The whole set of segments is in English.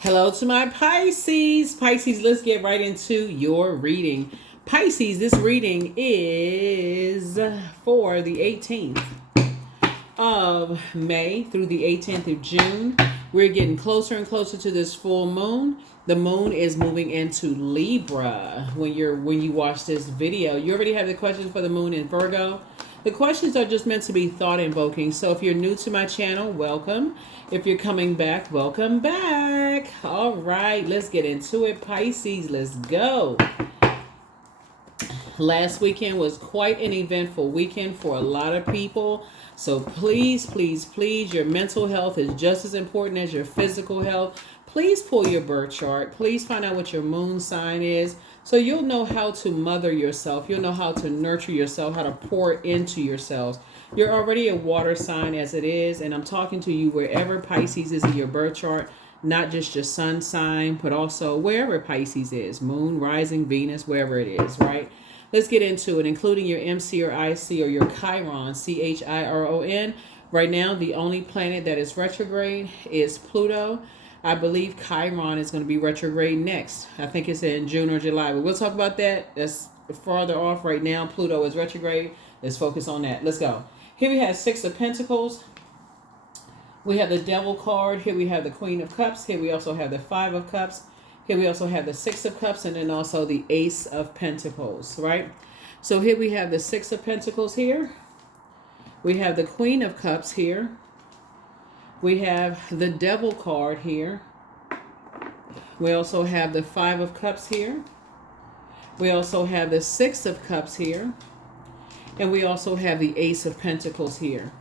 Hello to my Pisces. Pisces, let's get right into your reading. Pisces, this reading is for the 18th of May through the 18th of June. We're getting closer and closer to this full moon. The moon is moving into Libra when you watch this video. You already have the questions for the moon in Virgo. The questions are just meant to be thought invoking. So if you're new to my channel, welcome. If you're coming back, welcome back. All right, let's get into it. Pisces, let's go. Last weekend was quite an eventful weekend for a lot of people. So please, your mental health is just as important as your physical health. Please pull your birth chart. Please find out what your moon sign is so you'll know how to mother yourself. You'll know how to nurture yourself, how to pour into yourselves. You're already a water sign as it is, and I'm talking to you wherever Pisces is in your birth chart, not just your sun sign, but also wherever Pisces is, moon, rising, Venus, wherever it is, right? Let's get into it, including your MC or IC or your Chiron, Chiron. Right now, the only planet that is retrograde is Pluto. I believe Chiron is going to be retrograde next. I think it's in June or July, but we'll talk about that. That's farther off right now. Pluto is retrograde. Let's focus on that. Let's go. Here we have Six of Pentacles. We have the Devil card. Here we have the Queen of Cups. Here we also have the Five of Cups. Here we also have the Six of Cups, and then also the Ace of Pentacles, right? So here we have the Six of Pentacles here. We have the Queen of Cups here. We have the Devil card here. We also have the Five of Cups here. We also have the Six of Cups here. And we also have the Ace of Pentacles here.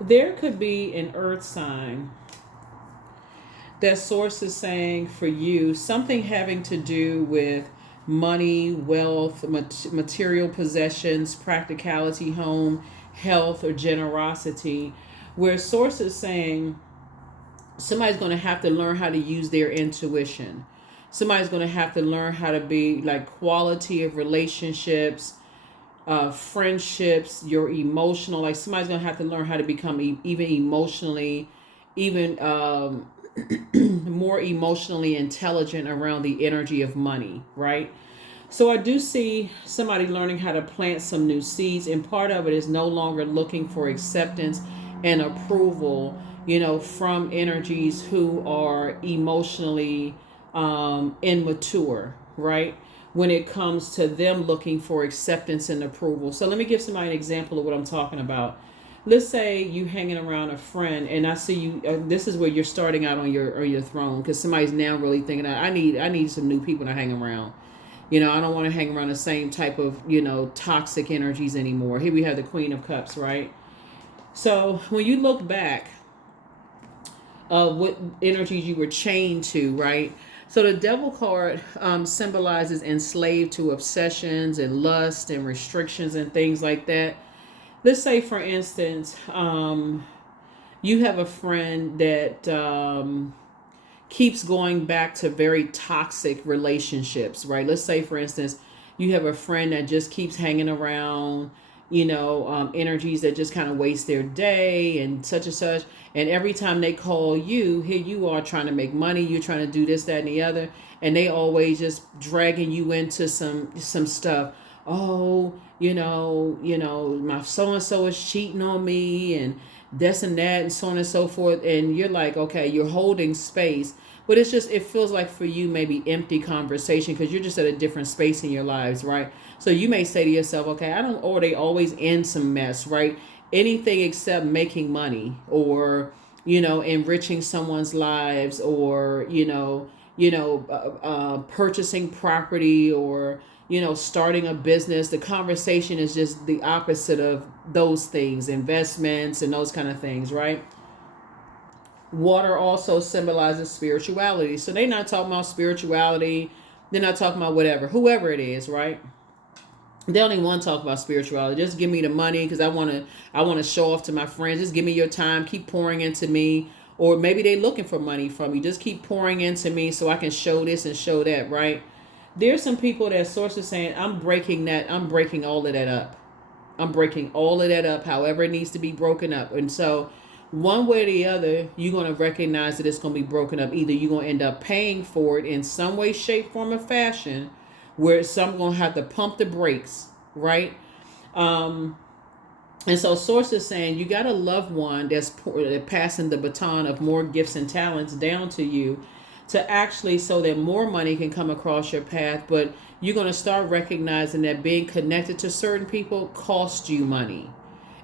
There could be an earth sign that source is saying for you something having to do with money, wealth, material possessions, practicality, home, health, or generosity, where source is saying somebody's going to have to learn how to use their intuition. Somebody's going to have to learn how to be like quality of relationships, friendships, your emotional, like somebody's going to have to learn how to become even emotionally, even more emotionally intelligent around the energy of money, right? So I do see somebody learning how to plant some new seeds, and part of it is no longer looking for acceptance and approval, from energies who are emotionally immature, right? When it comes to them looking for acceptance and approval. So let me give somebody an example of what I'm talking about. Let's say you hanging around a friend, and I see you. This is where you're starting out on your throne, because somebody's now really thinking, I need some new people to hang around. I don't want to hang around the same type of toxic energies anymore. Here we have the Queen of Cups, right? So when you look back, what energies you were chained to, right? So the Devil card symbolizes enslaved to obsessions and lust and restrictions and things like that. Let's say, for instance, you have a friend that keeps going back to very toxic relationships, right? Let's say, for instance, you have a friend that just keeps hanging around, energies that just kind of waste their day and such and such. And every time they call you, here you are trying to make money, you're trying to do this, that, and the other, and they always just dragging you into some stuff. Oh, my so-and-so is cheating on me and this and that and so on and so forth. And you're like, okay, you're holding space, but it feels like for you maybe empty conversation because you're just at a different space in your lives, right? So you may say to yourself, okay, or they always in some mess, right? Anything except making money or, enriching someone's lives or, purchasing property or, starting a business. The conversation is just the opposite of those things, investments and those kind of things, right? Water also symbolizes spirituality. So they're not talking about spirituality. They're not talking about whoever it is, right? They don't even want to talk about spirituality. Just give me the money because I want to show off to my friends. Just give me your time. Keep pouring into me. Or maybe they're looking for money from you. Just keep pouring into me so I can show this and show that, right? There's some people that sources saying, I'm breaking all of that up. I'm breaking all of that up, however it needs to be broken up. And so one way or the other, you're going to recognize that it's going to be broken up. Either you're going to end up paying for it in some way, shape, form, or fashion, where some going to have to pump the brakes, right? And so source is saying you got a loved one that's passing the baton of more gifts and talents down to you, to actually, so that more money can come across your path. But you're going to start recognizing that being connected to certain people costs you money.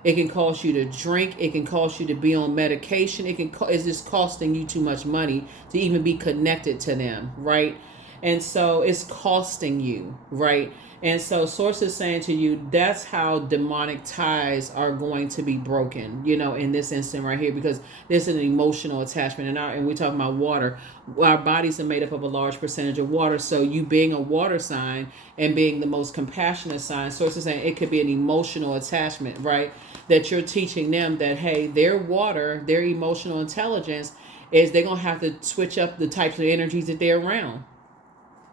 It can cost you to drink. It can cost you to be on medication. It's just costing you too much money to even be connected to them, right? And so it's costing you, right? And so source is saying to you, that's how demonic ties are going to be broken, in this instant right here, because there's an emotional attachment. And we're talking about water. Our bodies are made up of a large percentage of water. So you being a water sign and being the most compassionate sign, source is saying it could be an emotional attachment, right? That you're teaching them that, hey, their water, their emotional intelligence is they're going to have to switch up the types of energies that they're around.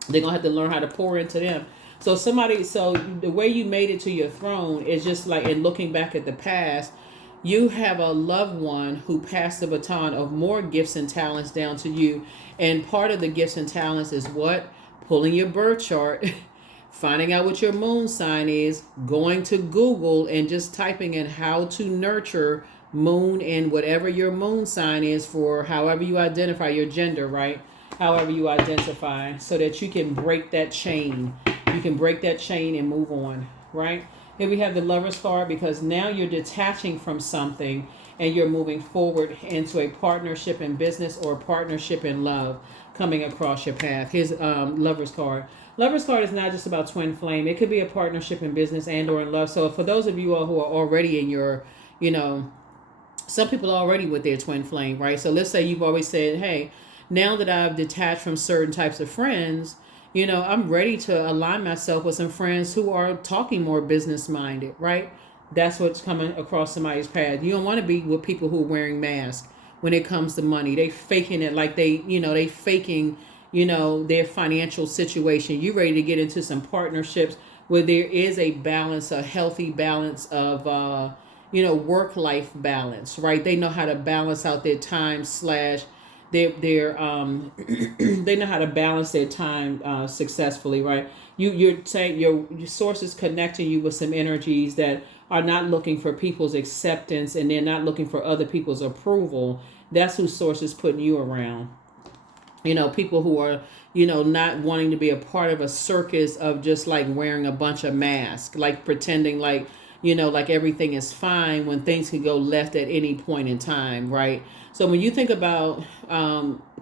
They're going to have to learn how to pour into them. So the way you made it to your throne is just like, in looking back at the past, you have a loved one who passed the baton of more gifts and talents down to you. And part of the gifts and talents is what? Pulling your birth chart, finding out what your moon sign is, going to Google and just typing in how to nurture moon and whatever your moon sign is, for however you identify your gender, right? However you identify, so that you can break that chain. You can break that chain and move on, right? Here we have the Lover's card, because now you're detaching from something and you're moving forward into a partnership in business or a partnership in love coming across your path. Here's Lover's card. Lover's card is not just about twin flame. It could be a partnership in business and or in love. So for those of you all who are already in your, some people are already with their twin flame, right? So let's say you've always said, hey, now that I've detached from certain types of friends, I'm ready to align myself with some friends who are talking more business minded, right? That's what's coming across somebody's path. You don't want to be with people who are wearing masks when it comes to money. They faking it like they faking, their financial situation. You ready to get into some partnerships where there is a balance, a healthy balance of, work-life balance, right? They know how to balance out their time / they know how to balance their time successfully, right? You're saying your source is connecting you with some energies that are not looking for people's acceptance, and they're not looking for other people's approval. That's who source is putting you around. People who are, not wanting to be a part of a circus of just like wearing a bunch of masks, like pretending like, like everything is fine when things can go left at any point in time, right? So when you think about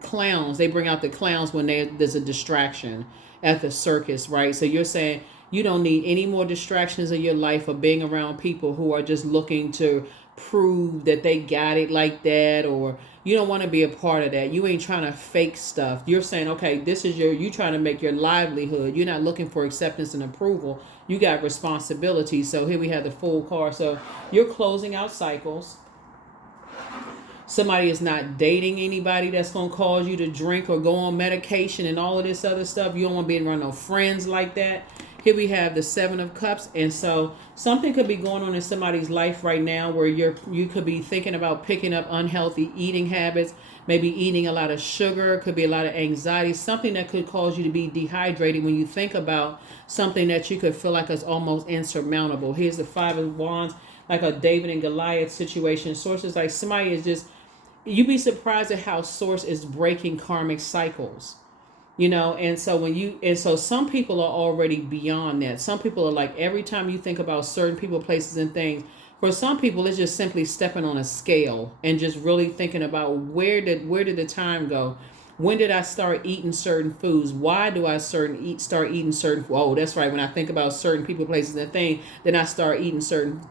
clowns, they bring out the clowns when there's a distraction at the circus, right? So you're saying you don't need any more distractions in your life of being around people who are just looking to prove that they got it like that, or you don't want to be a part of that. You ain't trying to fake stuff. You're saying, okay, this is you trying to make your livelihood. You're not looking for acceptance and approval. You got responsibility. So here we have the Fool card. So you're closing out cycles. Somebody is not dating anybody that's going to cause you to drink or go on medication and all of this other stuff. You don't want to be around no friends like that. Here we have the Seven of Cups. And so something could be going on in somebody's life right now where you could be thinking about picking up unhealthy eating habits, maybe eating a lot of sugar, could be a lot of anxiety, something that could cause you to be dehydrated when you think about something that you could feel like is almost insurmountable. Here's the Five of Wands, like a David and Goliath situation. Sources like somebody is just, you'd be surprised at how source is breaking karmic cycles, and so some people are already beyond that. Some people are like, every time you think about certain people, places, and things, for some people it's just simply stepping on a scale and just really thinking about where did the time go? When did I start eating certain foods? Why do I start eating certain? Oh, that's right. When I think about certain people, places, and things, then I start eating certain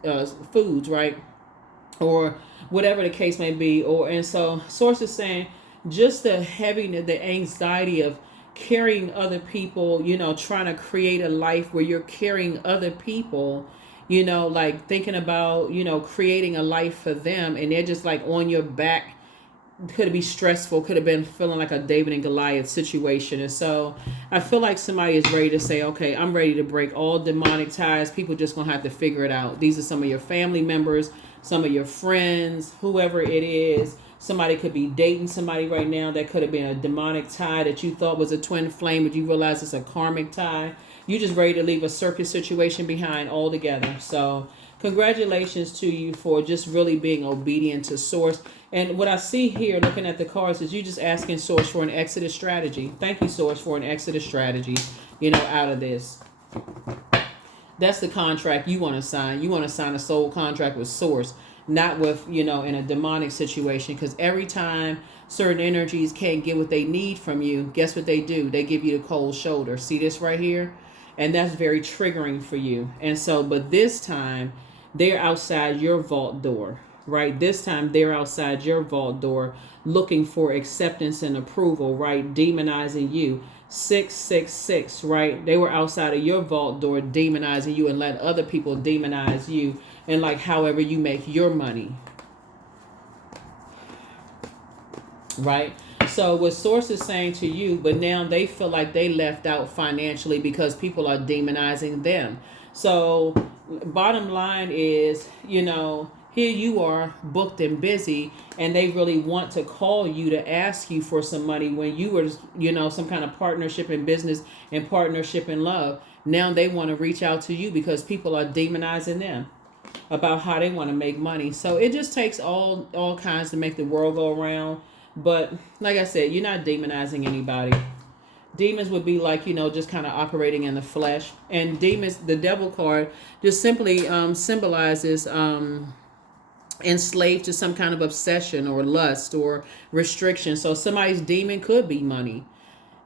foods, right? Or whatever the case may be. And so source is saying just the heaviness, the anxiety of carrying other people, trying to create a life where you're carrying other people, like thinking about, creating a life for them, and they're just like on your back. Could be stressful, could have been feeling like a David and Goliath situation. And so I feel like somebody is ready to say, okay, I'm ready to break all demonic ties. People just gonna have to figure it out. These are some of your family members, some of your friends, whoever it is. Somebody could be dating somebody right now that could have been a demonic tie that you thought was a twin flame, but you realize it's a karmic tie. You just ready to leave a circus situation behind altogether. So congratulations to you for just really being obedient to source. And what I see here looking at the cards is you just asking source for an exodus strategy. Thank you, source, for an exodus strategy, out of this. That's the contract you want to sign. You want to sign a soul contract with source, not with, in a demonic situation. Because every time certain energies can't get what they need from you, guess what they do? They give you the cold shoulder. See this right here? And that's very triggering for you. And so, but this time, they're outside your vault door, right? This time, they're outside your vault door looking for acceptance and approval, right? Demonizing you. 666, right? They were outside of your vault door demonizing you and let other people demonize you and like however you make your money, right? So what source is saying to you, but now they feel like they left out financially because people are demonizing them. So bottom line is, here you are booked and busy, and they really want to call you to ask you for some money when you were, some kind of partnership in business and partnership in love. Now they want to reach out to you because people are demonizing them about how they want to make money. So it just takes all kinds to make the world go around. But like I said, you're not demonizing anybody. Demons would be like, just kind of operating in the flesh. And demons, the devil card, just simply symbolizes enslaved to some kind of obsession or lust or restriction. So somebody's demon could be money.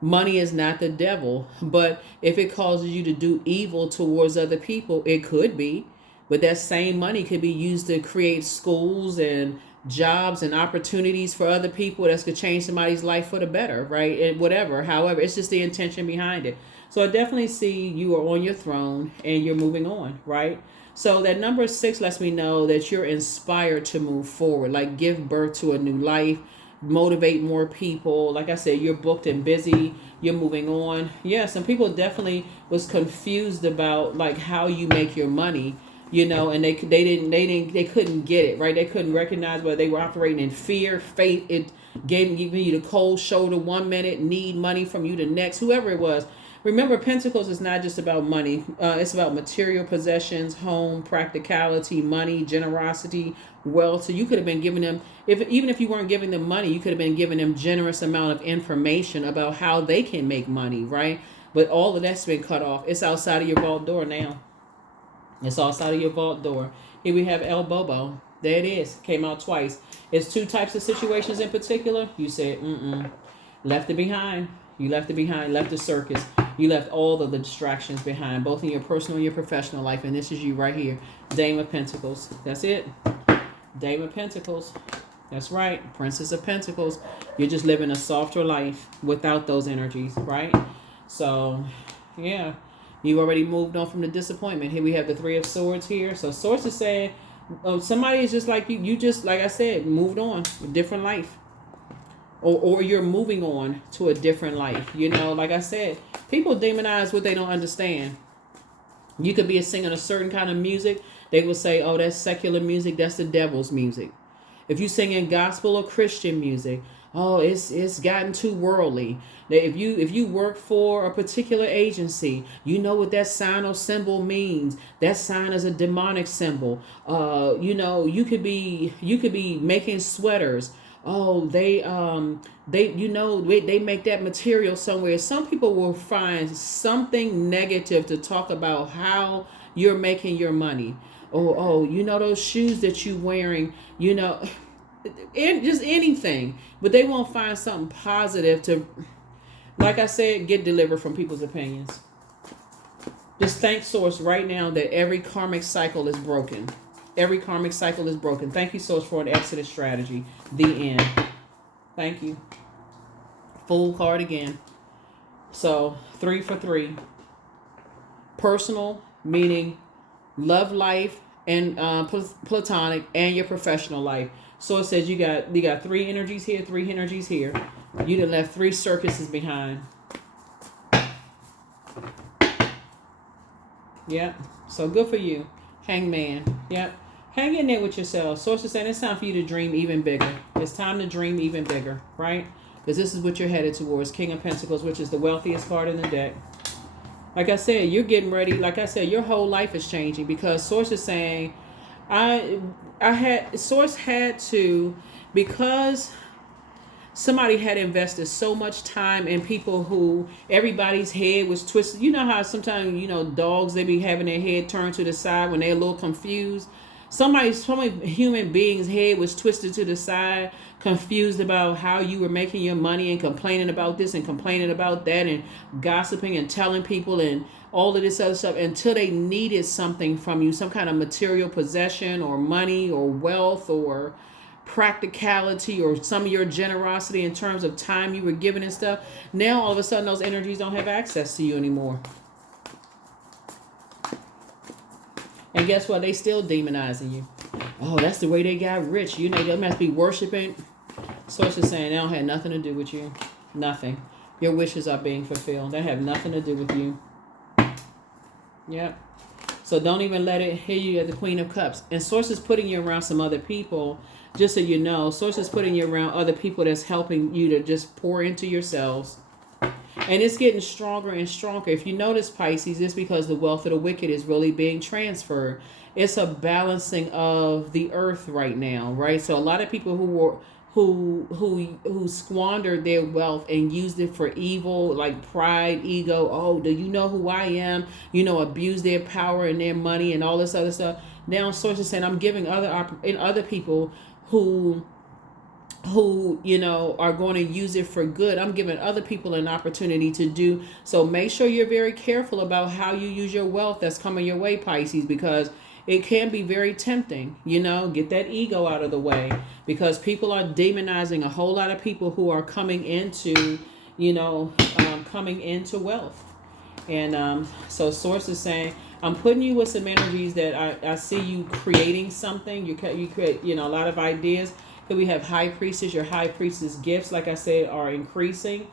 Money is not the devil, but if it causes you to do evil towards other people, it could be. But that same money could be used to create schools and jobs and opportunities for other people that's could change somebody's life for the better, right? And whatever, however, it's just the intention behind it. So I definitely see you are on your throne and you're moving on, right? So that number 6 lets me know that you're inspired to move forward, like give birth to a new life, motivate more people. Like I said, you're booked and busy, you're moving on. Yeah, some people definitely was confused about like how you make your money, and they couldn't get it, right? They couldn't recognize whether they were operating in fear, faith. It giving you the cold shoulder 1 minute, need money from you the next, whoever it was. Remember, Pentacles is not just about money. It's about material possessions, home, practicality, money, generosity, wealth. So you could have been giving them, even if you weren't giving them money, you could have been giving them generous amount of information about how they can make money, right? But all of that's been cut off. It's outside of your vault door now. It's outside of your vault door. Here we have El Bobo. There it is. Came out twice. It's 2 types of situations in particular. You said, left it behind. You left it behind, left the circus. You left all of the distractions behind, both in your personal and your professional life. And this is you right here. Dame of Pentacles. That's it. Dame of Pentacles. That's right. Princess of Pentacles. You're just living a softer life without those energies, right? So, yeah. You've already moved on from the disappointment. Here we have the 3 of Swords here. So Source is saying, somebody is just like you. You just, like I said, moved on. A different life. Or you're moving on to a different life. Like I said, people demonize what they don't understand. You could be singing a certain kind of music. They will say, oh, that's secular music. That's the devil's music. If you sing in gospel or Christian music, oh, it's gotten too worldly. If you work for a particular agency, you know what that sign or symbol means. That sign is a demonic symbol. You could be making sweaters. Oh, they make that material somewhere. Some people will find something negative to talk about how you're making your money. Oh, those shoes that you wearing, and just anything. But they won't find something positive to, like I said, get delivered from people's opinions. Just thank Source right now that every karmic cycle is broken. Every karmic cycle is broken. Thank you, Source, for an exodus strategy. The end. Thank you. Full card again. So 3 for 3. Personal, meaning love life and platonic, and your professional life. So it says you got 3 energies here, 3 energies here. You done left 3 circuses behind. Yep. So good for you. Hangman. Yep. Hang in there with yourself. Source is saying it's time for you to dream even bigger. It's time to dream even bigger, right? Because this is what you're headed towards. King of Pentacles, which is the wealthiest card in the deck. Like I said, you're getting ready. Like I said, your whole life is changing because Source is saying, Source had to, because somebody had invested so much time in people who everybody's head was twisted. You know how sometimes, dogs, they be having their head turned to the side when they're a little confused. Some human being's head was twisted to the side, confused about how you were making your money and complaining about this and complaining about that and gossiping and telling people and all of this other stuff until they needed something from you, some kind of material possession or money or wealth or practicality or some of your generosity in terms of time you were given and stuff. Now all of a sudden those energies don't have access to you anymore. And guess what? They still demonizing you. Oh, that's the way they got rich. They must be worshiping. Source is saying they don't have nothing to do with you. Nothing. Your wishes are being fulfilled. They have nothing to do with you. Yep. So don't even let it hit you at the Queen of Cups. And Source is putting you around some other people, just so you know. Source is putting you around other people that's helping you to just pour into yourselves. And it's getting stronger and stronger. If you notice, Pisces, it's because the wealth of the wicked is really being transferred. It's a balancing of the earth right now, right? So a lot of people who squandered their wealth and used it for evil, like pride, ego. Oh, do you know who I am? Abuse their power and their money and all this other stuff. Now, Source is saying I'm giving other people who are going to use it for good. I'm giving other people an opportunity to do so. Make sure you're very careful about how you use your wealth that's coming your way, Pisces, because it can be very tempting. Get that ego out of the way, because people are demonizing a whole lot of people who are coming into wealth. And so Source is saying, I'm putting you with some energies that I see you creating something. You create a lot of ideas. Here we have High Priestess. Your High Priestess gifts, like I said, are increasing.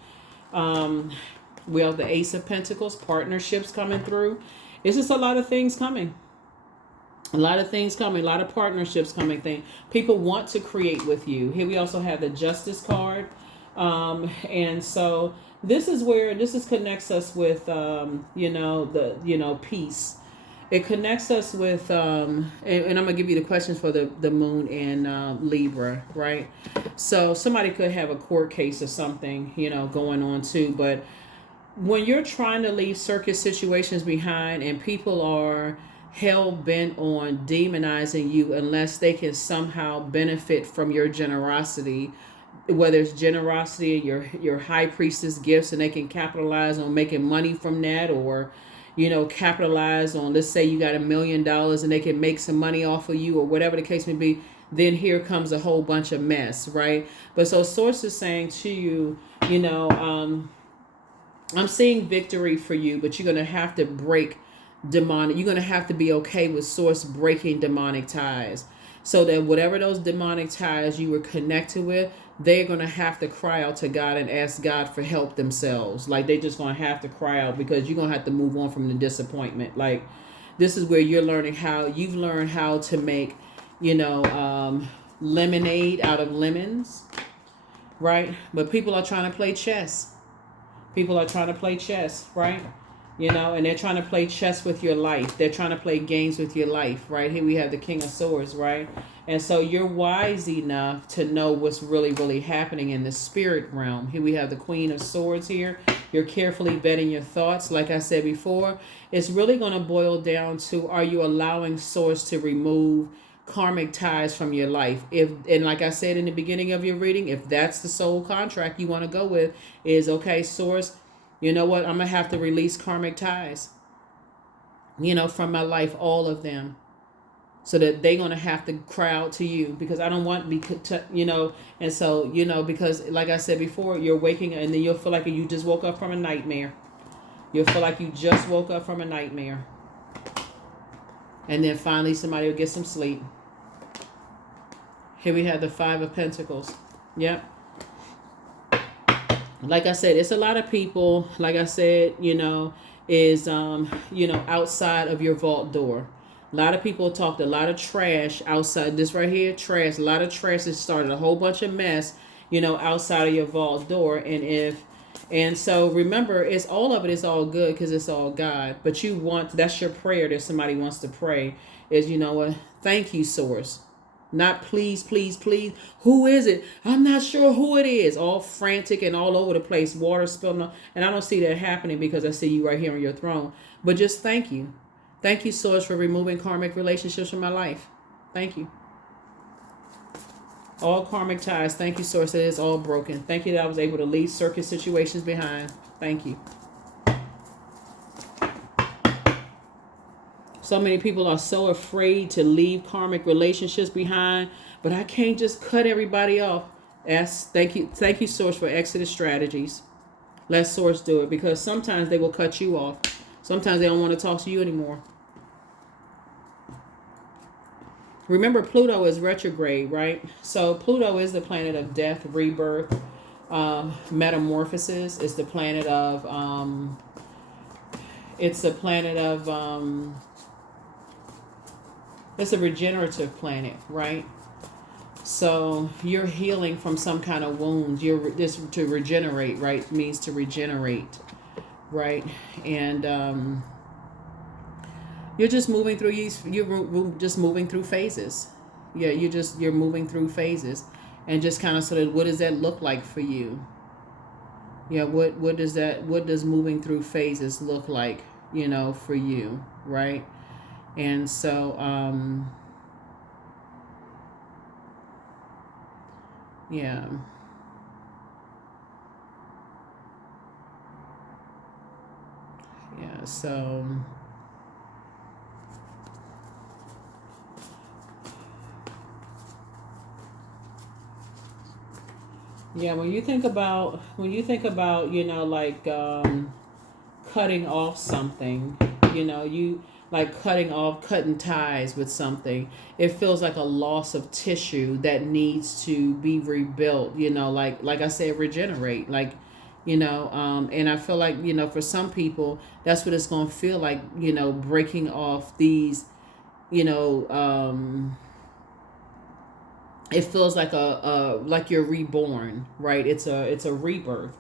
We have the Ace of Pentacles, partnerships coming through. It's just a lot of things coming. A lot of things coming. A lot of partnerships coming. People want to create with you. Here we also have the Justice card. And so this connects us with, peace. It connects us with, and I'm going to give you the questions for the moon and Libra, right? So somebody could have a court case or something, going on too. But when you're trying to leave circus situations behind and people are hell-bent on demonizing you unless they can somehow benefit from your generosity, whether it's generosity, your High Priestess gifts, and they can capitalize on making money from that, or capitalize on, let's say you got $1 million and they can make some money off of you, or whatever the case may be, then here comes a whole bunch of mess, right? But so Source is saying to you, I'm seeing victory for you, but you're going to have to break demonic. You're going to have to be okay with Source breaking demonic ties, so that whatever those demonic ties you were connected with, they're going to have to cry out to God and ask God for help themselves. Like, they're just going to have to cry out, because you're going to have to move on from the disappointment. Like, this is where you've learned how to make, lemonade out of lemons, right? But people are trying to play chess. Right? And they're trying to play chess with your life. They're trying to play games with your life, right? Here we have the King of Swords, right? And so you're wise enough to know what's really, really happening in the spirit realm. Here we have the Queen of Swords here. You're carefully vetting your thoughts. Like I said before, it's really going to boil down to, are you allowing Source to remove karmic ties from your life? And like I said in the beginning of your reading, if that's the soul contract you want to go with, is, okay, Source, you know what? I'm going to have to release karmic ties, from my life, all of them, so that they're going to have to cry out to you, because I don't want and so, because like I said before, you're waking and then you'll feel like you just woke up from a nightmare. You'll feel like you just woke up from a nightmare. And then finally somebody will get some sleep. Here we have the Five of Pentacles. Yep. Like I said, it's a lot of people, like I said, is, outside of your vault door. A lot of people talked a lot of trash outside. This right here, trash. A lot of trash that started a whole bunch of mess, outside of your vault door. And so remember, it's all of it is all good because it's all God. But that's your prayer that somebody wants to pray is, what? Thank you, source. Not please, please, please. Who is it? I'm not sure who it is. All frantic and all over the place, water spilling. And I don't see that happening because I see you right here on your throne. But just thank you. Thank you, Source, for removing karmic relationships from my life. Thank you. All karmic ties. Thank you, Source. It is all broken. Thank you that I was able to leave circuit situations behind. Thank you. So many people are so afraid to leave karmic relationships behind, but I can't just cut everybody off. Thank you, Source, for exit strategies. Let Source do it, because sometimes they will cut you off. Sometimes they don't want to talk to you anymore. Remember, Pluto is retrograde, right? So Pluto is the planet of death, rebirth, metamorphosis. It's the planet of it's a regenerative planet, right? So you're healing from some kind of wounds. To regenerate, right? Means to regenerate, right? And you're just moving through you're just moving through phases. Yeah, you're moving through phases, and just kind of sort of, what does that look like for you? Yeah, what does moving through phases look like, for you, right? And so yeah. Yeah, so yeah, when you think about like cutting off something, you like cutting ties with something, it feels like a loss of tissue that needs to be rebuilt, like I said, regenerate, like, and I feel like, for some people that's what it's going to feel like, breaking off these, you know it feels like like you're reborn, right? It's a rebirth.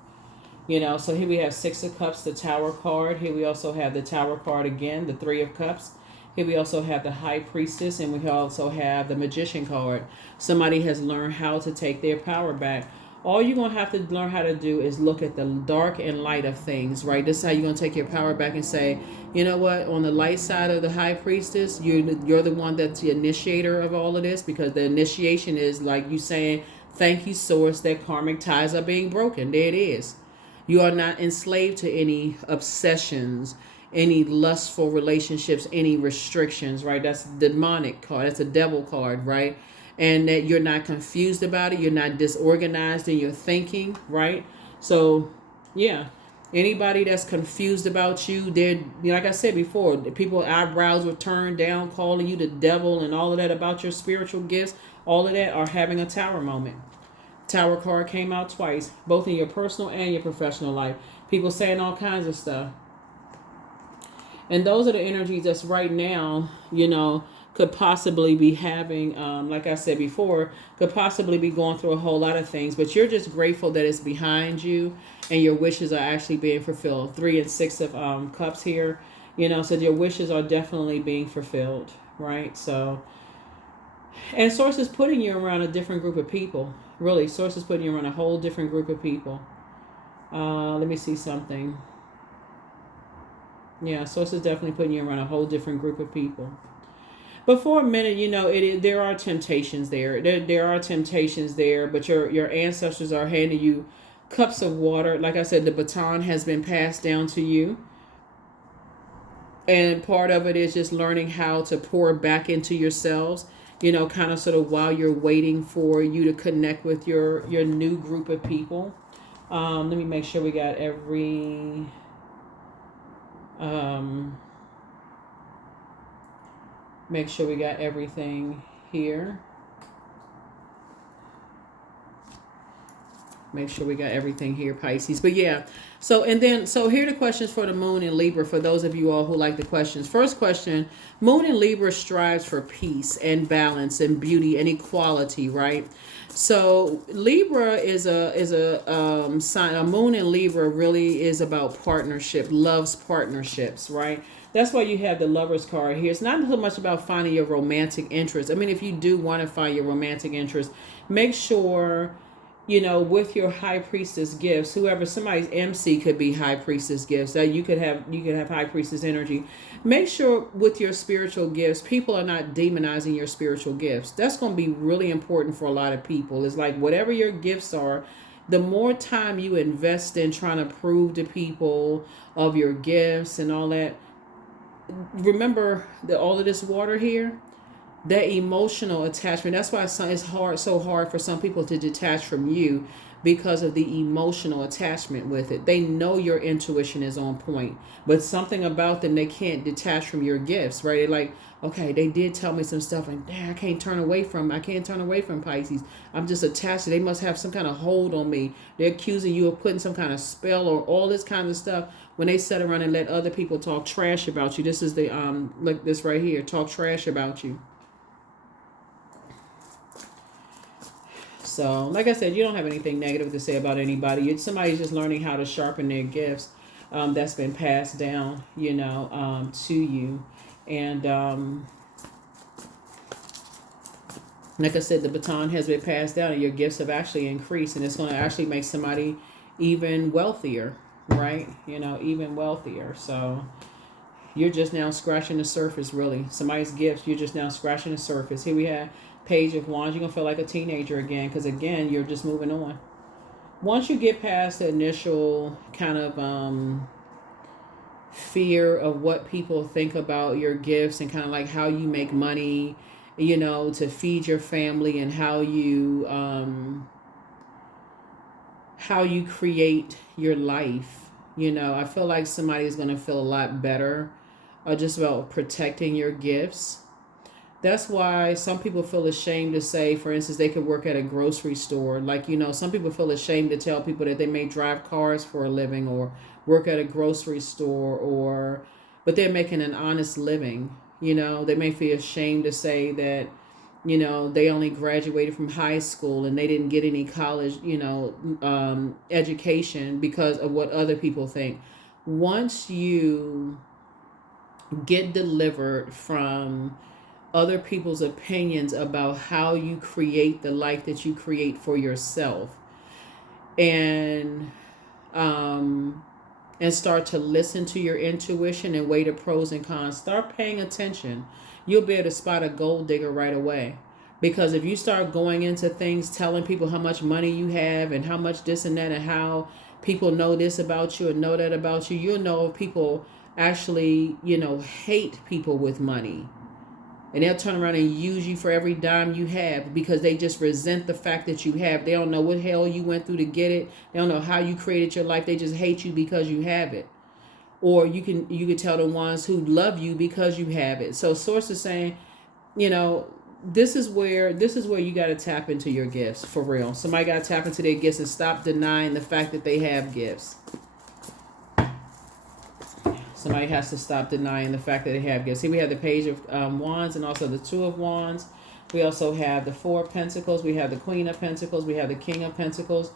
So here we have Six of Cups, the Tower card. Here we also have the Tower card again, the Three of Cups. Here we also have the High Priestess, and we also have the Magician card. Somebody has learned how to take their power back. All you're going to have to learn how to do is look at the dark and light of things, right? This is how you're going to take your power back and say, you know what, on the light side of the High Priestess, you're the one that's the initiator of all of this, because the initiation is like you saying, thank you, Source, that karmic ties are being broken. There it is. You are not enslaved to any obsessions, any lustful relationships, any restrictions, right? That's a demonic card. That's a devil card, right? And that you're not confused about it. You're not disorganized in your thinking, right? So, yeah. Anybody that's confused about you, they're, like I said before, the people eyebrows were turned down, calling you the devil and all of that about your spiritual gifts, all of that are having a tower moment. Tower card came out twice, both in your personal and your professional life. People saying all kinds of stuff. And those are the energies that's right now, could possibly be having, like I said before, could possibly be going through a whole lot of things. But you're just grateful that it's behind you and your wishes are actually being fulfilled. 3 and 6 of cups here, so your wishes are definitely being fulfilled, right? So, and Source is putting you around a different group of people. Really, Source is putting you around a whole different group of people. Let me see something. Yeah, Source is definitely putting you around a whole different group of people. But for a minute, there are temptations there. There are temptations there, but your ancestors are handing you cups of water. Like I said, the baton has been passed down to you. And part of it is just learning how to pour back into yourselves, kind of sort of while you're waiting for you to connect with your new group of people. Let me make sure we got every... make sure we got everything here. Make sure we got everything here, Pisces. But yeah, so here are the questions for the moon in Libra for those of you all who like the questions. First question, moon in Libra strives for peace and balance and beauty and equality, right? So Libra is a sign. A moon in Libra really is about partnership, loves partnerships, right? That's why you have the Lover's card here. It's not so much about finding your romantic interest. I mean, if you do want to find your romantic interest, make sure, with your High Priestess gifts, whoever, somebody's MC could be High Priestess gifts, that you could have High Priestess energy. Make sure with your spiritual gifts, people are not demonizing your spiritual gifts. That's going to be really important for a lot of people. It's like whatever your gifts are, the more time you invest in trying to prove to people of your gifts and all that, remember that all of this water here, that emotional attachment, that's why it's so hard for some people to detach from you, because of the emotional attachment with it. They know your intuition is on point, but something about them, they can't detach from your gifts, right? They're like, okay, they did tell me some stuff, and I can't turn away from Pisces. I'm just attached. They must have some kind of hold on me. They're accusing you of putting some kind of spell or all this kind of stuff when they sit around and let other people talk trash about you. This is the like this right here, talk trash about you. So, like I said, you don't have anything negative to say about anybody. Somebody's just learning how to sharpen their gifts that's been passed down, to you. And like I said, the baton has been passed down and your gifts have actually increased. And it's going to actually make somebody even wealthier, right? Even wealthier. So you're just now scratching the surface, really. Somebody's gifts, you're just now scratching the surface. Here we have Page of Wands. You're going to feel like a teenager again, because again, you're just moving on. Once you get past the initial kind of fear of what people think about your gifts and kind of like how you make money, to feed your family, and how you create your life, I feel like somebody's going to feel a lot better just about protecting your gifts. That's why some people feel ashamed to say, for instance, they could work at a grocery store. Like, some people feel ashamed to tell people that they may drive cars for a living or work at a grocery store, but they're making an honest living. They may feel ashamed to say that, they only graduated from high school and they didn't get any college, education because of what other people think. Once you get delivered from other people's opinions about how you create the life that you create for yourself, and start to listen to your intuition and weigh the pros and cons, start paying attention, you'll be able to spot a gold digger right away. Because if you start going into things, telling people how much money you have and how much this and that and how people know this about you and know that about you, you'll know if people actually, hate people with money. And they'll turn around and use you for every dime you have because they just resent the fact that you have. They don't know what hell you went through to get it. They don't know how you created your life. They just hate you because you have it. Or you can tell the ones who love you because you have it. So Source is saying, this is where you got to tap into your gifts for real. Somebody got to tap into their gifts and stop denying the fact that they have gifts. Somebody has to stop denying the fact that they have gifts. Here we have the Page of Wands and also the Two of Wands. We also have the Four of Pentacles. We have the Queen of Pentacles. We have the King of Pentacles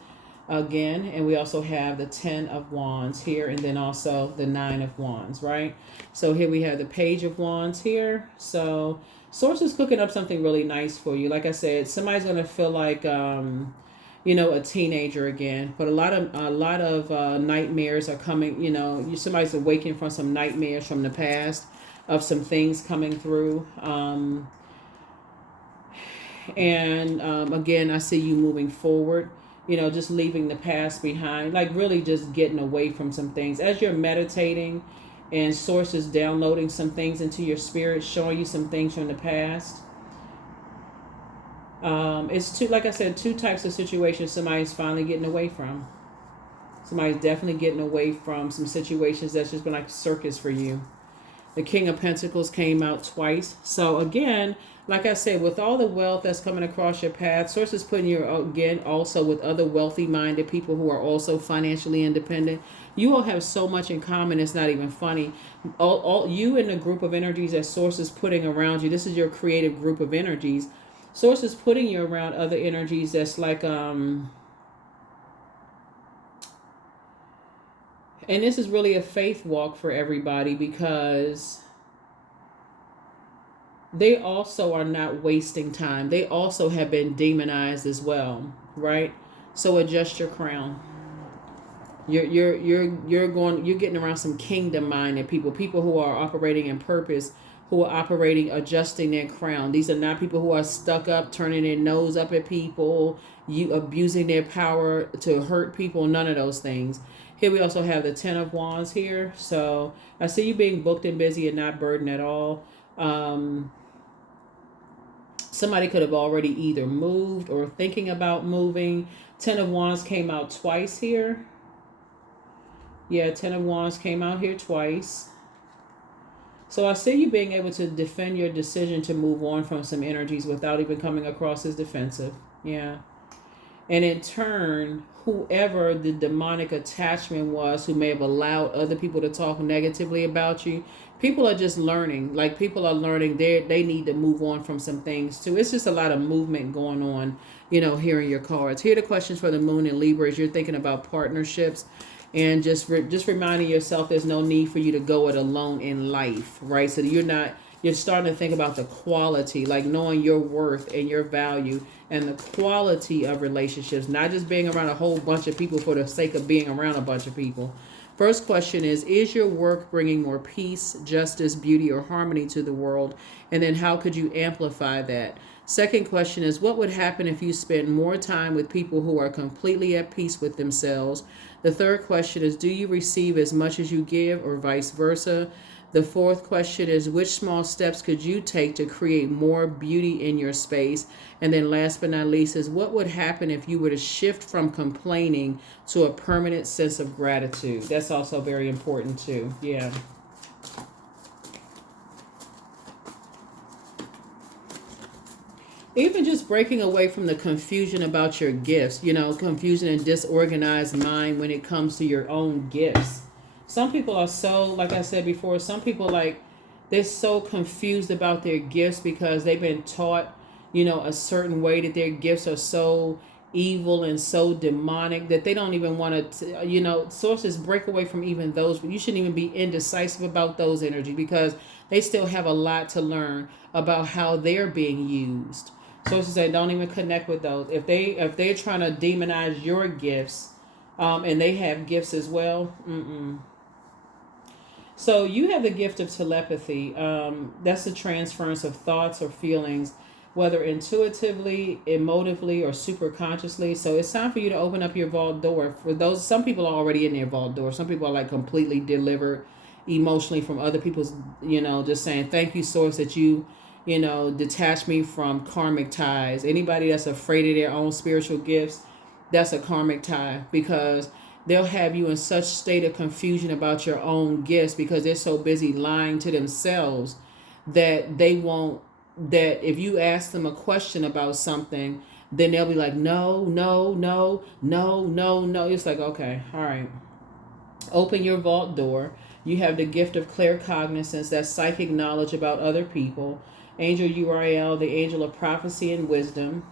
again. And we also have the 10 of Wands here. And then also the 9 of Wands, right? So here we have the Page of Wands here. So Source is cooking up something really nice for you. Like I said, somebody's going to feel like... a teenager again, but a lot of nightmares are coming. Somebody's awakening from some nightmares from the past of some things coming through. Again, I see you moving forward, just leaving the past behind, like really just getting away from some things as you're meditating, and Source is downloading some things into your spirit, showing you some things from the past. It's two types of situations somebody's finally getting away from. Somebody's definitely getting away from some situations that's just been like a circus for you. The King of Pentacles came out twice. So again, like I said, with all the wealth that's coming across your path, Source is putting you, again, also with other wealthy-minded people who are also financially independent. You all have so much in common, it's not even funny. All you and the group of energies that Source is putting around you, this is your creative group of energies. Source is putting you around other energies that's like, and this is really a faith walk for everybody, because they also are not wasting time. They also have been demonized as well, right? So adjust your crown. You're getting around some kingdom minded people who are operating in purpose, who are operating, adjusting their crown. These are not people who are stuck up, turning their nose up at people, you abusing their power to hurt people, none of those things. Here we also have the Ten of Wands here. So I see you being booked and busy and not burdened at all. Somebody could have already either moved or thinking about moving. Ten of Wands came out twice here. Yeah, Ten of Wands came out here twice. So I see you being able to defend your decision to move on from some energies without even coming across as defensive. Yeah. And in turn, whoever the demonic attachment was who may have allowed other people to talk negatively about you, people are just learning. Like, people are learning they need to move on from some things too. It's just a lot of movement going on, here in your cards. Here are the questions for the Moon and Libra as you're thinking about partnerships. And just reminding yourself there's no need for you to go it alone in life, right? So you're starting to think about the quality, like knowing your worth and your value and the quality of relationships, not just being around a whole bunch of people for the sake of being around a bunch of people. First question is your work bringing more peace, justice, beauty, or harmony to the world? And then how could you amplify that? Second question is, what would happen if you spend more time with people who are completely at peace with themselves? The third question is, do you receive as much as you give, or vice versa? The fourth question is, which small steps could you take to create more beauty in your space? And then last but not least is, what would happen if you were to shift from complaining to a permanent sense of gratitude? That's also very important too. Yeah. Even just breaking away from the confusion about your gifts, confusion and disorganized mind when it comes to your own gifts. Some people are so, like I said before, some people, like, they're so confused about their gifts because they've been taught, a certain way, that their gifts are so evil and so demonic that they don't even want to, sources break away from even those. You shouldn't even be indecisive about those energies because they still have a lot to learn about how they're being used. Sources say don't even connect with those. If they're trying to demonize your gifts, and they have gifts as well. So you have the gift of telepathy. That's the transference of thoughts or feelings, whether intuitively, emotively, or super consciously. So it's time for you to open up your vault door. For those, some people are already in their vault door. Some people are like completely delivered emotionally from other people's, just saying, thank you, Source, that you detach me from karmic ties. Anybody that's afraid of their own spiritual gifts, that's a karmic tie, because they'll have you in such state of confusion about your own gifts because they're so busy lying to themselves that they won't, that if you ask them a question about something, then they'll be like, no, no, no, no, no, no. It's like, okay, all right. Open your vault door. You have the gift of claircognizance, that's psychic knowledge about other people. Angel Uriel, the angel of prophecy and wisdom.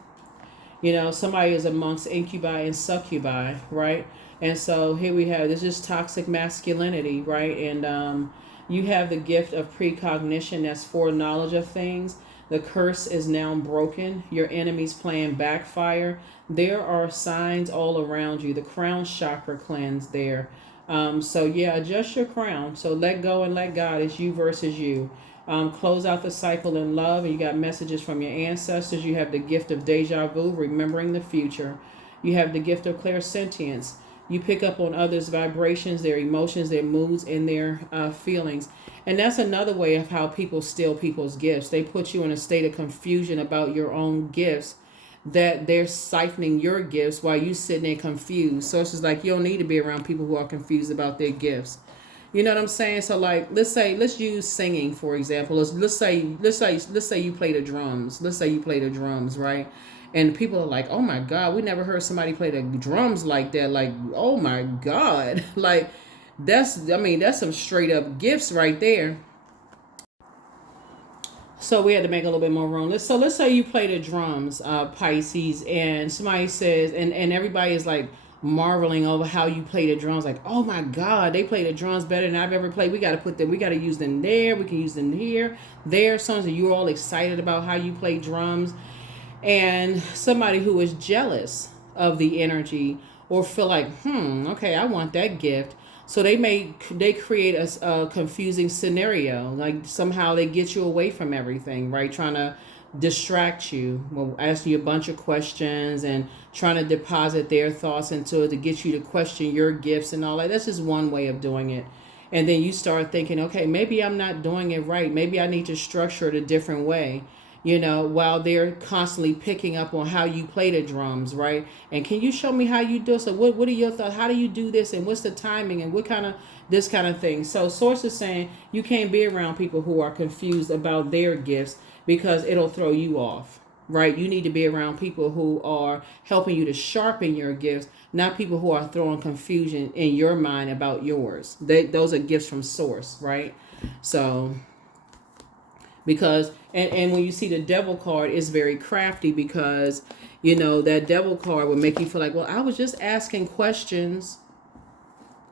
Somebody is amongst incubi and succubi, right? And so here we have, this is toxic masculinity, right? And you have the gift of precognition, that's foreknowledge of things. The curse is now broken. Your enemy's plan backfire. There are signs all around you. The crown chakra cleanse there. So yeah, adjust your crown. So let go and let God. It's you versus you. Close out the cycle in love. And you got messages from your ancestors. You have the gift of deja vu, remembering the future. You have the gift of clairsentience. You pick up on others' vibrations, their emotions, their moods, and their feelings. And that's another way of how people steal people's gifts. They put you in a state of confusion about your own gifts, that they're siphoning your gifts while you sitting there confused. So it's just like, you don't need to be around people who are confused about their gifts. You know what I'm saying? So like, let's use singing for example. Let's say you play the drums. Let's say you play the drums, right? And people are like, "Oh my God, we never heard somebody play the drums like that." Like, "Oh my God," like that's some straight up gifts right there. So we had to make a little bit more room. Let's say you play the drums, Pisces, and somebody says, and everybody is like marveling over how you play the drums. Like, oh my God, they play the drums better than I've ever played. We got to put them. We got to use them there. We can use them here, there. So you're all excited about how you play drums, and somebody who is jealous of the energy or feel like, okay, I want that gift. So they create a confusing scenario. Like somehow they get you away from everything, right? Trying to distract you, well, ask you a bunch of questions and trying to deposit their thoughts into it to get you to question your gifts and all that. That's just one way of doing it. And then you start thinking, okay, maybe I'm not doing it right. Maybe I need to structure it a different way, while they're constantly picking up on how you play the drums, right? And can you show me how you do it? So what are your thoughts? How do you do this? And what's the timing? And what kind of this kind of thing? So source is saying you can't be around people who are confused about their gifts because it'll throw you off, right? You need to be around people who are helping you to sharpen your gifts, not people who are throwing confusion in your mind about yours. Those are gifts from source, right? So because and when you see the devil card, it's very crafty because that devil card would make you feel like, well, I was just asking questions.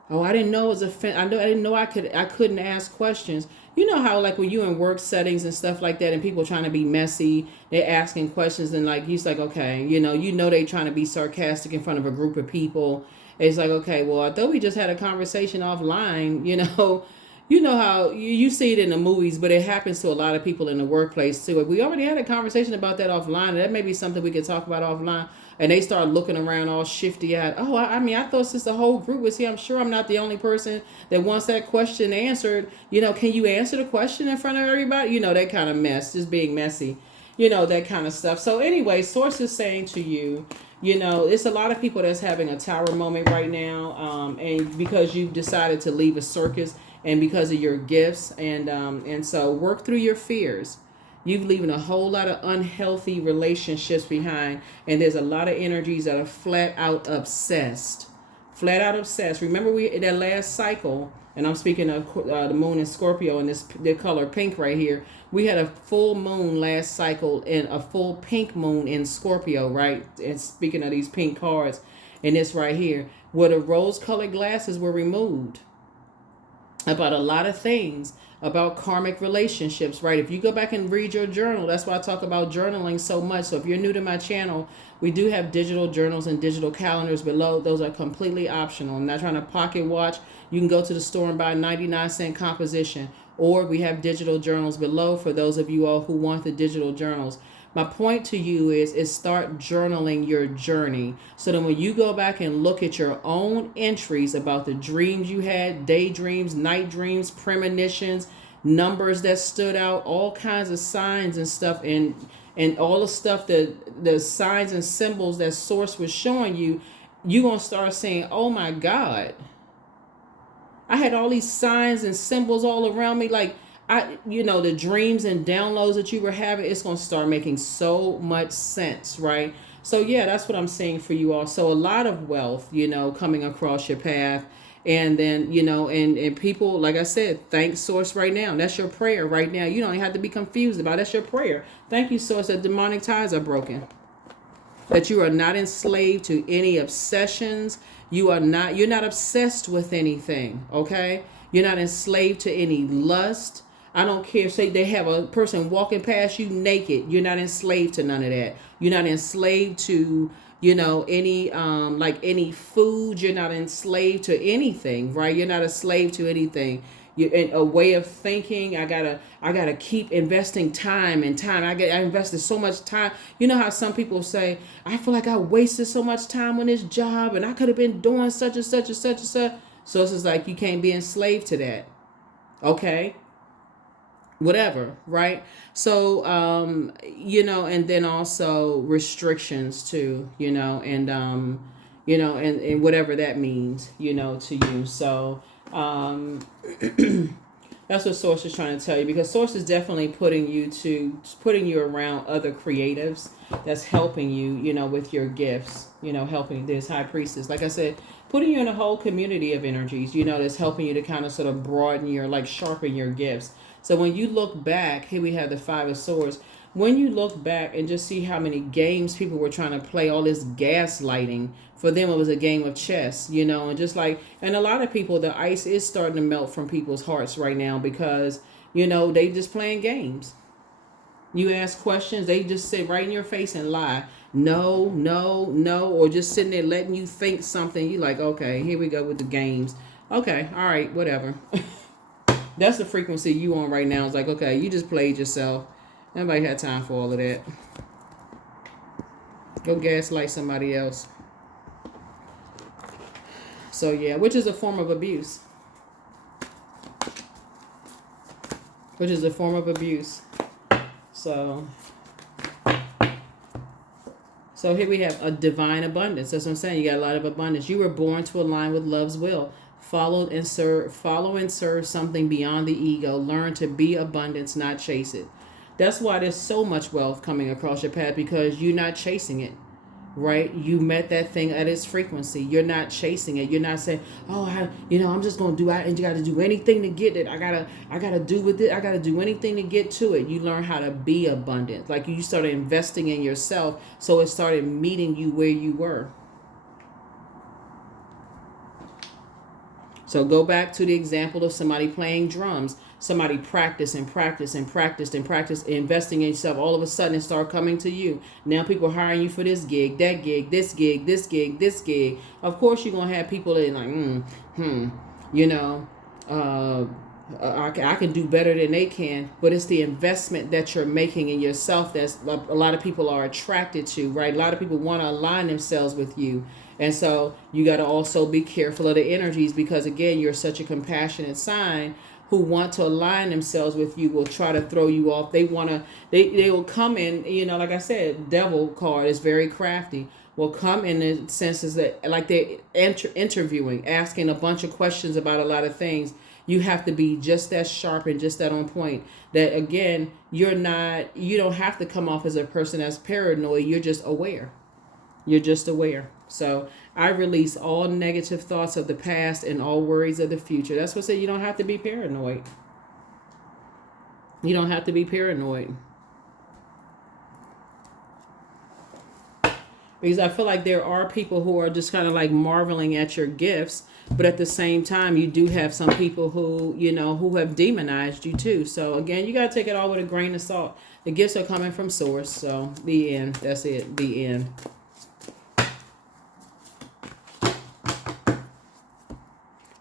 Oh, I didn't know it was I didn't know I couldn't ask questions. You know how like when you in work settings and stuff like that and people trying to be messy, they're asking questions and like he's like, okay, they trying to be sarcastic in front of a group of people. It's like, okay, well, I thought we just had a conversation offline, You know how you see it in the movies, but it happens to a lot of people in the workplace too. We already had a conversation about that offline. That may be something we could talk about offline. And they start looking around all shifty eyed. Oh, I mean, I thought since the whole group was here, I'm sure I'm not the only person that wants that question answered. Can you answer the question in front of everybody? That kind of mess, just being messy, that kind of stuff. So anyway, source is saying to you, it's a lot of people that's having a tower moment right now. And because you've decided to leave a circus and because of your gifts and so work through your fears. You've leaving a whole lot of unhealthy relationships behind, and there's a lot of energies that are flat out obsessed. Remember we that last cycle, and I'm speaking of the moon in Scorpio and the color pink right here. We had a full moon last cycle and a full pink moon in Scorpio, right? And speaking of these pink cards, and this right here, where the rose-colored glasses were removed about a lot of things about karmic relationships, right? If you go back and read your journal, that's why I talk about journaling so much. So if you're new to my channel, we do have digital journals and digital calendars below. Those are completely optional. I'm not trying to pocket watch. You can go to the store and buy 99-cent composition, or we have digital journals below for those of you all who want the digital journals. My point to you is start journaling your journey so that when you go back and look at your own entries about the dreams you had, daydreams, night dreams, premonitions, numbers that stood out, all kinds of signs and stuff, and all the stuff that the signs and symbols that source was showing you, you're going to start saying, oh my God, I had all these signs and symbols all around me. Like, the dreams and downloads that you were having, it's going to start making so much sense, right? So yeah, that's what I'm saying for you all. So a lot of wealth, coming across your path. And then, and people, like I said, thank source right now. That's your prayer right now. You don't have to be confused about it. That's your prayer. Thank you, source, that demonic ties are broken. That you are not enslaved to any obsessions. You're not obsessed with anything, okay? You're not enslaved to any lust. I don't care. Say they have a person walking past you naked. You're not enslaved to none of that. You're not enslaved to, any food. You're not enslaved to anything, right? You're not a slave to anything. You're in a way of thinking. I gotta keep investing time and time. I invested so much time. You know how some people say, I feel like I wasted so much time on this job and I could have been doing such and such and such and such. So it's just like you can't be enslaved to that. Okay? Whatever, right? So and then also restrictions too, and whatever that means, to you. So Um, that's what Source is trying to tell you, because Source is definitely putting you around other creatives that's helping you, with your gifts, helping this High Priestess. Like I said, putting you in a whole community of energies, that's helping you to kind of sort of broaden sharpen your gifts. So when you look back, here we have the Five of Swords. When you look back and just see how many games people were trying to play, all this gaslighting, for them it was a game of chess, and just like, and a lot of people, the ice is starting to melt from people's hearts right now, because they just playing games. You ask questions, they just sit right in your face and lie. No, no, no, or just sitting there letting you think something. You like, okay, here we go with the games. Okay, all right, whatever. That's the frequency you on right now. It's like, okay, you just played yourself. Nobody had time for all of that. Go gaslight somebody else. So yeah, which is a form of abuse. Which is a form of abuse. So here we have a divine abundance. That's what I'm saying. You got a lot of abundance. You were born to align with love's will. Follow and serve something beyond the ego. Learn to be abundance, not chase it. That's why there's so much wealth coming across your path, because you're not chasing it, right? You met that thing at its frequency. You're not chasing it. You're not saying, oh, I'm just going to do it. And you got to do anything to get it. I got to do with it. I got to do anything to get to it. You learn how to be abundant. Like, you started investing in yourself. So it started meeting you where you were. So go back to the example of somebody playing drums. Somebody practiced, investing in yourself. All of a sudden, it started coming to you. Now people are hiring you for this gig, that gig, this gig, this gig, this gig. Of course, you're going to have people that are like, I can do better than they can. But it's the investment that you're making in yourself that's a lot of people are attracted to, right? A lot of people want to align themselves with you. And so you got to also be careful of the energies, because, again, you're such a compassionate sign. Who want to align themselves with you will try to throw you off. They will come in, like I said, devil card is very crafty. Will come in the senses that, like, they're interviewing, asking a bunch of questions about a lot of things. You have to be just that sharp and just that on point. That, again, you don't have to come off as a person that's paranoid. You're just aware. You're just aware. So I release all negative thoughts of the past and all worries of the future. That's what I said. You don't have to be paranoid. You don't have to be paranoid. Because I feel like there are people who are just kind of like marveling at your gifts. But at the same time, you do have some people who, who have demonized you too. So again, you got to take it all with a grain of salt. The gifts are coming from source. So the end. That's it. The end.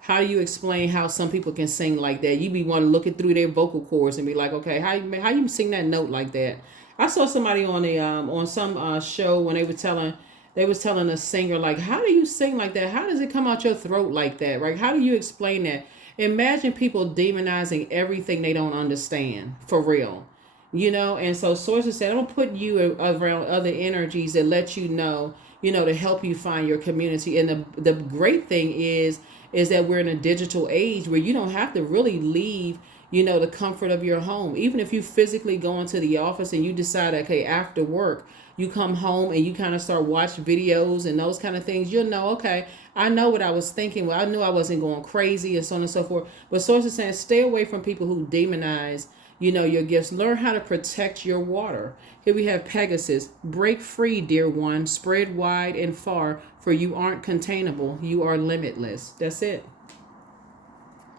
How do you explain how some people can sing like that? You be wanting looking through their vocal cords and be like, okay, how you sing that note like that? I saw somebody on some show when they was telling a singer, like, how do you sing like that? How does it come out your throat like that? Right? How do you explain that? Imagine people demonizing everything they don't understand, for real. And so sources said, I'm gonna put you around other energies that let you know, to help you find your community. And the great thing is that we're in a digital age where you don't have to really leave, the comfort of your home. Even if you physically go into the office and you decide, okay, after work, you come home and you kind of start watching videos and those kind of things, you'll know, okay, I know what I was thinking. Well, I knew I wasn't going crazy and so on and so forth. But sources saying, stay away from people who demonize, your gifts. Learn how to protect your water. Here we have Pegasus. Break free, dear one. Spread wide and far, for you aren't containable. You are limitless. That's it.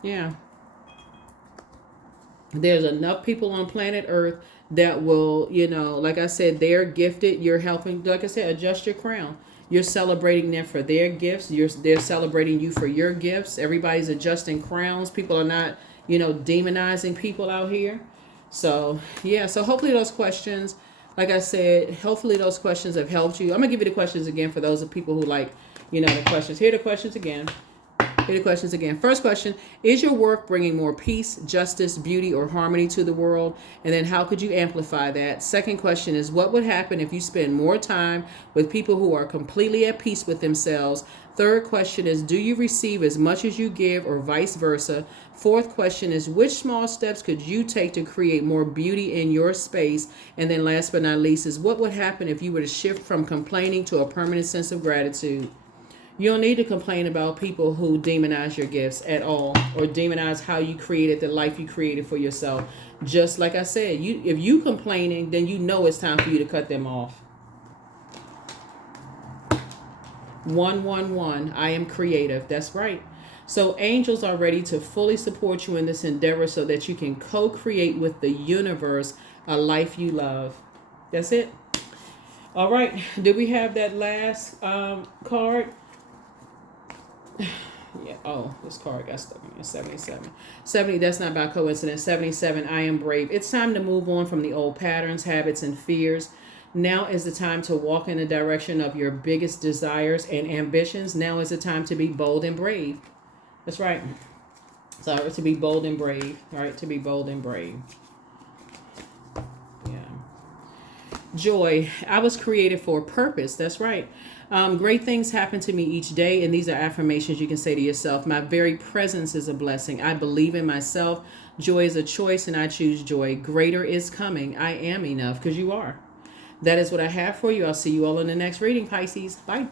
Yeah. There's enough people on planet Earth that will, like I said, they're gifted. You're helping, like I said, adjust your crown. You're celebrating them for their gifts. They're celebrating you for your gifts. Everybody's adjusting crowns. People are not, demonizing people out here. So, yeah. So hopefully those questions, like I said, hopefully those questions have helped you. I'm going to give you the questions again for those of people who like, the questions. Here are the questions again. First question, is your work bringing more peace, justice, beauty, or harmony to the world? And then how could you amplify that? Second question is, what would happen if you spend more time with people who are completely at peace with themselves, Third question is, do you receive as much as you give, or vice versa? Fourth question is, which small steps could you take to create more beauty in your space? And then last but not least is, what would happen if you were to shift from complaining to a permanent sense of gratitude? You don't need to complain about people who demonize your gifts at all, or demonize how you created the life you created for yourself. Just like I said, if you complaining, then you know it's time for you to cut them off. 111, I am creative. That's right. So angels are ready to fully support you in this endeavor so that you can co-create with the universe a life you love. That's it. All right. Did we have that last card? Yeah. Oh, this card got stuck in 77. 70, that's not by coincidence. 77, I am brave. It's time to move on from the old patterns, habits, and fears. Now is the time to walk in the direction of your biggest desires and ambitions. Now is the time to be bold and brave. That's right. So to be bold and brave. Right? To be bold and brave. Yeah. Joy. I was created for a purpose. That's right. Great things happen to me each day, and these are affirmations you can say to yourself. My very presence is a blessing. I believe in myself. Joy is a choice, and I choose joy. Greater is coming. I am enough, because you are. That is what I have for you. I'll see you all in the next reading, Pisces. Bye.